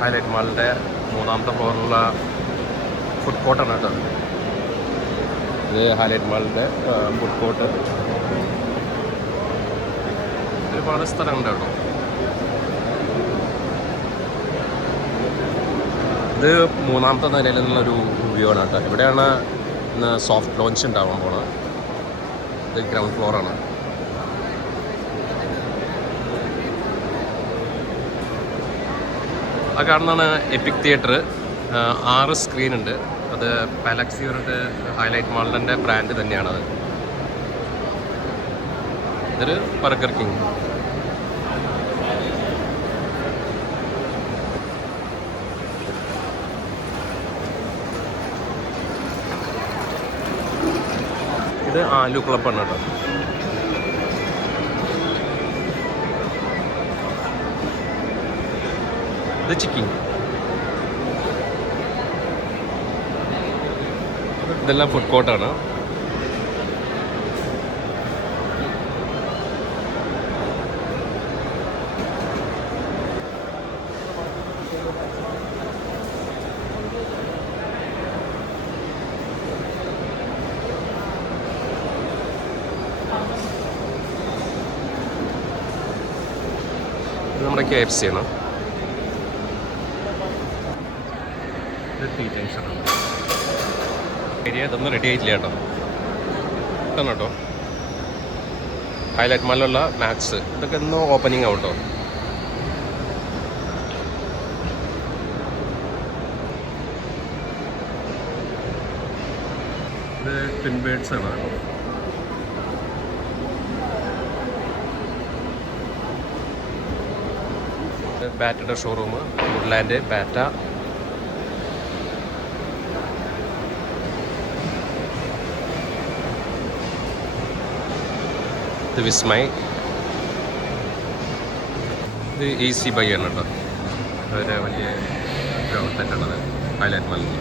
Highlight മാളിൻ്റെ 3ാമത്തെ ഫ്ലോറിലുള്ള food കോർട്ടാണ് കേട്ടോ. ഇത് highlight മാളിൻ്റെ food court. ഒരുപാട് സ്ഥലമുണ്ട് കേട്ടോ. ഇത് 3ാമത്തെ നിലയിൽ നിന്നുള്ളൊരു വ്യൂ ആണ് കേട്ടോ. ഇവിടെയാണ് ഇന്ന് സോഫ്റ്റ് ലോഞ്ച് ഉണ്ടാവാൻ പോണത്. ഇത് ഗ്രൗണ്ട് ഫ്ലോറാണ്. ആ കാണുന്നതാണ് എപ്പിക് തിയേറ്റർ. 6 സ്ക്രീൻ ഉണ്ട്. അത് പാലക്സിയോറിൻ്റെ ഹൈലൈറ്റ് മാളിൻ്റെ ബ്രാൻഡ് തന്നെയാണത്. ഇതൊരു ബർഗർ കിങ്. ഇത് ആലു ക്ലബ്ബാണ് കേട്ടോ. ഇത് ചിക്കിങ്. ഇതെല്ലാം ഫുഡ് കോർട്ടാണ്. ഇത് നമ്മുടെ KFC ആണ്. ഏരിയ ഇതൊന്നും റെഡി ആയിട്ടില്ല കേട്ടോ. ഇതാണ് കേട്ടോ ഹൈലൈറ്റ് മാളിലുള്ള മാക്സ്. ഇതൊക്കെ ഇന്ന് ഓപ്പണിംഗ് ആവും കേട്ടോ. ഇത് ട്വിൻ ബേഡ്സ് ആണ്. ബാറ്റയുടെ ഷോറൂം, വുഡ്ലാൻഡ്, ബാറ്റ. ഇത് വിസ്മയ്. ഇത് ഈസി ബൈ ആണ് കേട്ടോ. ഒരു വലിയ പ്രവർത്തനമാണത് ഹൈലൈറ്റ് മാളിൽ.